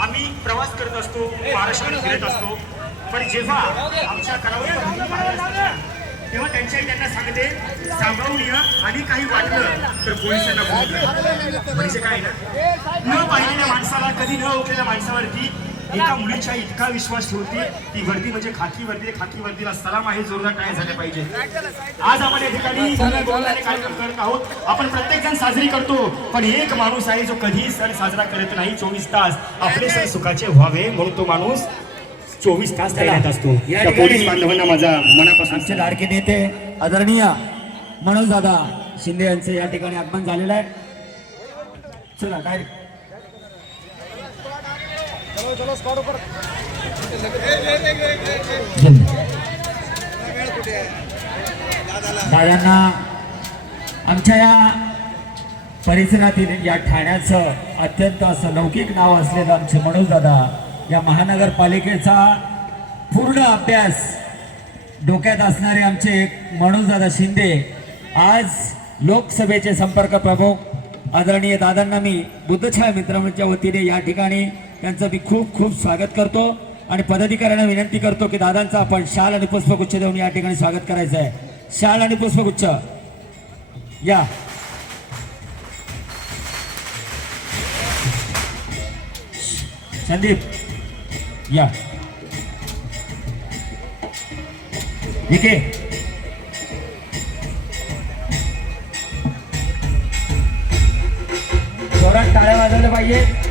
आम्ही प्रवास करत असतो महाराष्ट्रात फिरत असतो. पण जेव्हा आमच्या करावं तेव्हा त्यांच्या त्यांना सांगते आणि काही वाटलं तर पोलिसांना म्हणजे काय ना? न पाहिलेल्या माणसाला कधी न ओळखलेल्या माणसावरती एका मुलीच्या इतका विश्वास ठेवते ती वर्दी म्हणजे खाकी वर्दी खाकी वर्दीला सलाम आहे जोरदार काय झाले पाहिजे. आज आपण या ठिकाणी कार्यक्रम करत आहोत. आपण प्रत्येक जण साजरी करतो पण एक माणूस आहे जो कधीही सण साजरा करत नाही चोवीस तास. आपले सण सुखाचे व्हावे म्हणून तो माणूस चोवीस तास तयार असतो. पोलीस बांधवांना माझा मनापासून आमचे लाडके नेते आदरणीय मनोज दादा शिंदे यांचे या ठिकाणी आगमन झालेलं आहे. चला डायरेक्ट दादांना आमच्या या परिसरातील या ठाण्याचं अत्यंत असं लौकिक नाव असलेलं आमचे मनोज दादा या महानगरपालिकेचा पूर्ण अभ्यास डोक्यात असणारे आमचे मनोजदादा शिंदे आज लोकसभेचे संपर्क प्रमुख आदरणीय दादांना मी बुद्धछाया मित्रमंच्या वतीने या ठिकाणी त्यांचं मी खूप खूप स्वागत करतो आणि पदाधिकाऱ्यांना विनंती करतो की दादांचा आपण शाल आणि पुष्पगुच्छ देऊन या ठिकाणी स्वागत करायचं आहे. शाल आणि पुष्पगुच्छ. या. संदीप. या. विके जोरात टाळ्या वाजवल्या पाहिजे